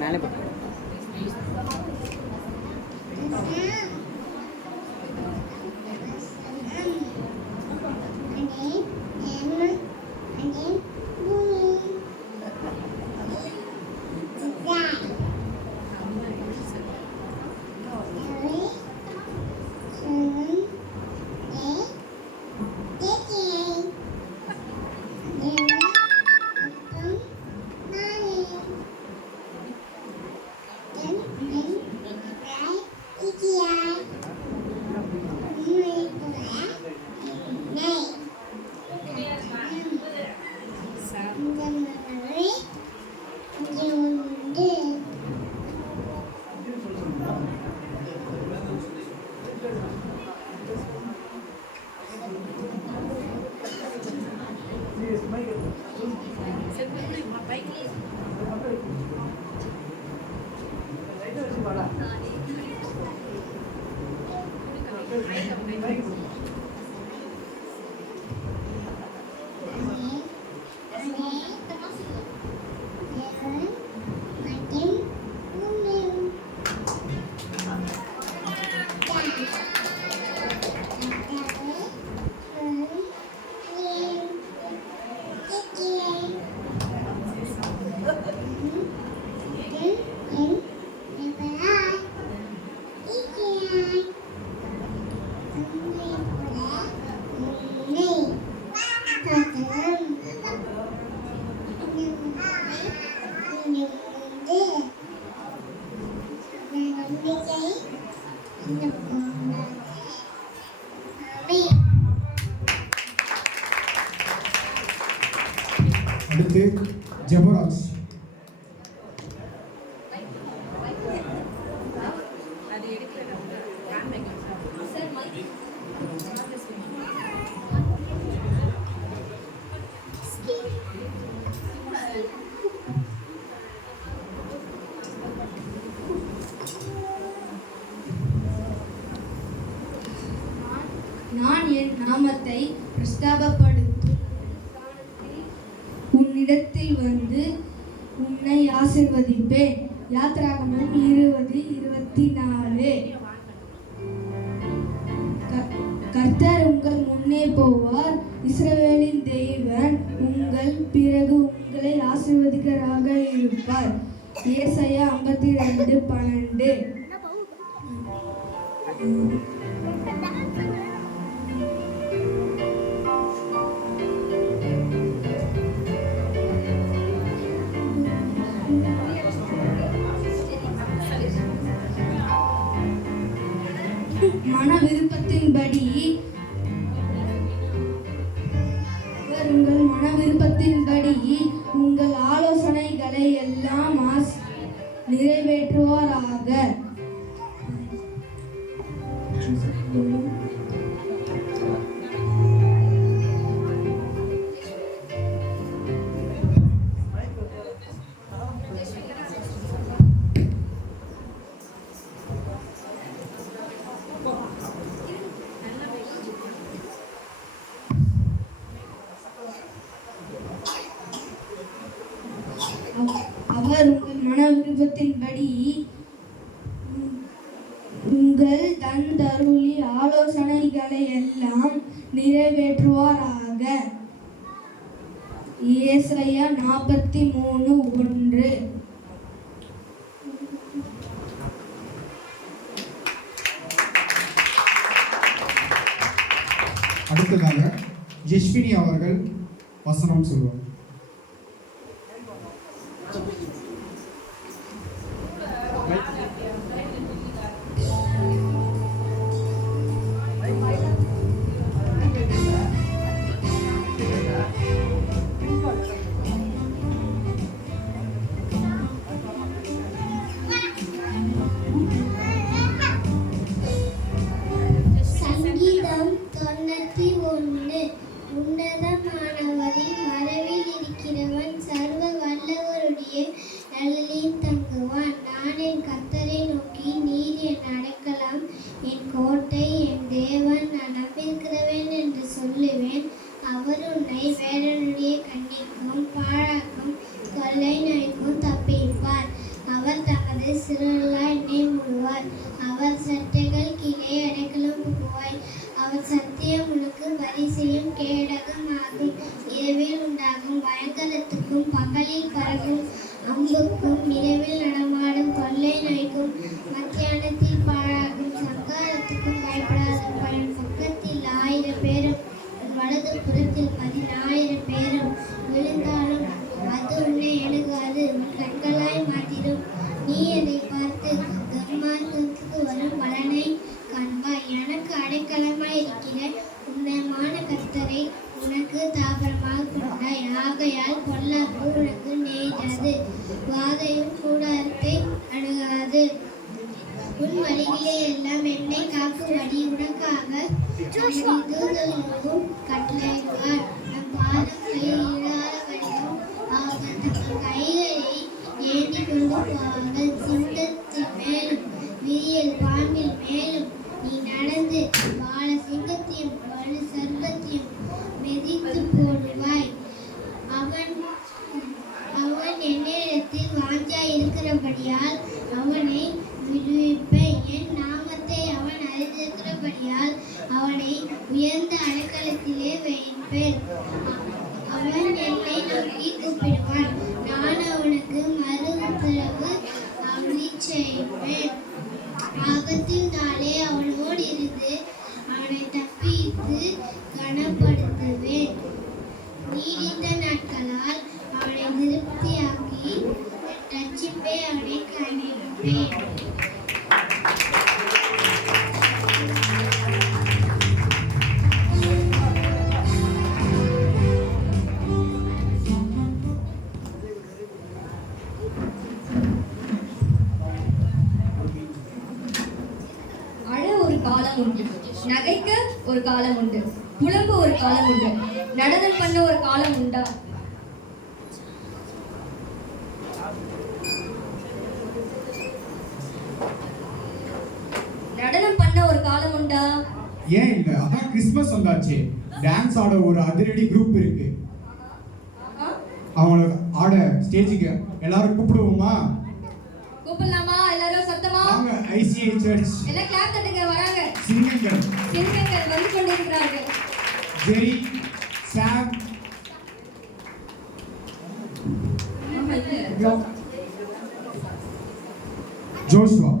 மேலே போட்டு அடுத்து ஜெபராஜ். நான் என் நாமத்தை பிரஸ்தாபப்படுத்தும் உன்னிடத்தில் வந்து உன்னை ஆசீர்வதிப்பேன். யாத்ராகமம் 20:24. கர்த்தர் உங்கள் முன்னே போவார். இஸ்ரவேலின் தேவன் உங்கள் பிறகு உங்களை ஆசீர்வதிக்கராக இருப்பார். ஏசாயா 52:12. மன விருப்பத்தின்படி உங்கள் மன விருப்பத்தின்படி உங்கள் ஆலோசனைகளை எல்லாம் நிறைவேற்றுவாராக. அவர் உங்கள் மன விருப்பத்தின்படி உங்கள் தந்தருளி ஆலோசனைகளை எல்லாம் நிறைவேற்றுவாராக. ஏசாயா 43:1. அடுத்ததாக யஷ்வினி அவர்கள் வசனம் சொல்வார். சங்கீதம் 91. உன்னதமானவரின் மறைவில் இருக்கிறவன் சர்வ வல்லவருடைய நிழலில் தங்குவான். நான் என் கர்த்தரை நோக்கி, நீர் என் அடைக்கலம், என் கோட்டை, என் தேவன், நான் நம்பியிருக்க சிறலாய் என்னை மூடுவார். அவர் சட்டைகள் கீழே அடைக்கலம் புகுவாய். அவர் சத்தியம் உனக்கு பரிசையும் கேடகமாகும். இரவில் உண்டாகும் பயங்கரத்துக்கும் பகலில் பறக்கும் அம்புக்கும் இரவில் நடமாடும் கொள்ளை நோய்க்கும் மத்தியானத்தில் பாழாகும் சங்காரத்துக்கும் பயப்படாத என் பக்கத்தில் 1000 பேரும் வலது புறத்தில் 10,000 பேரும் விழுந்தாலும் அது உன்னை எழுகாது. உன் கண்களாய் மாத்திரும். நீ அதை பார்த்து துன்மார்க்கத்துக்கு வரும் பலனை காண்பாய். எனக்கு அடைக்கலமாய் இருக்கிற உன்னதமான கர்த்தரை உனக்கு தாபரமாக கொண்டாய். ஆகையால் பொல்லாப்பு உனக்கு நேராது, வாதையும் கூடாரத்தை அணுகாது. உன் வழிகளே எல்லாம் என்னை காக்கும்படி உனக்காக தூதர்களுக்கும் கட்டளையிடுவார். நம் பாதங்களில் இடாதபடியும் அவர்கள் தங்கள் கைகளை ஏந்தி கொண்டு போவார்கள். சிங்கத்தின் மேலும் விரியல் பாம்பில் மேலும் நீ நடந்து பால சிங்கத்தையும் வலு சர்ப்பத்தையும் மிதித்து போடுவாய். அவன் என்னிடத்தில் வாஞ்சாய் இருக்கிறபடியால் அவனை விடுவிப்பேன். என் நாமத்தை அவன் அறிந்திருக்கிறபடியால் அவனை உயர்ந்த அடைக்கலத்திலே வைப்பேன். அவன் என்னை நோக்கி கூப்பிடுவான். நான் அவனுக்கு மறு உத்தரவு அருளிச் செய்வேன். ஆபத்தில் நாளே அவனோடு இருந்து அவனை தப்பித்து கனப்படுத்துவேன். நீடித்த நாட்களால் அவனை திருப்தியாக்கி ரட்சிப்பை அவனை காண்பிப்பேன். அழ ஒரு காலம் உண்டு, நகைக்க ஒரு காலம் உண்டு, புலம்ப ஒரு காலம் உண்டு, நடனம் பண்ண ஒரு காலம் உண்டா? நடனம் பண்ண ஒரு காலம் உண்டா? ஏன் இல்ல, அதான் கிறிஸ்மஸ் வந்தாச்சு. டான்ஸ் ஆட ஒரு அதிரடி குரூப் இருக்கு. அவங்கள ஆட ஸ்டேஜுக்கு எல்லாரும் கூப்பிடுவோமா? கூப்பிடலாமா? எல்லாரும் சத்தமா வாங்க. ஐசிஐ சர்ச் எல்லாம் கிளாப் தட்டுங்க. வராங்க சிங்கங்கள் வந்து கொண்டிருக்கிறார்கள். ஜெரி, சாம், ஜோஷுவா.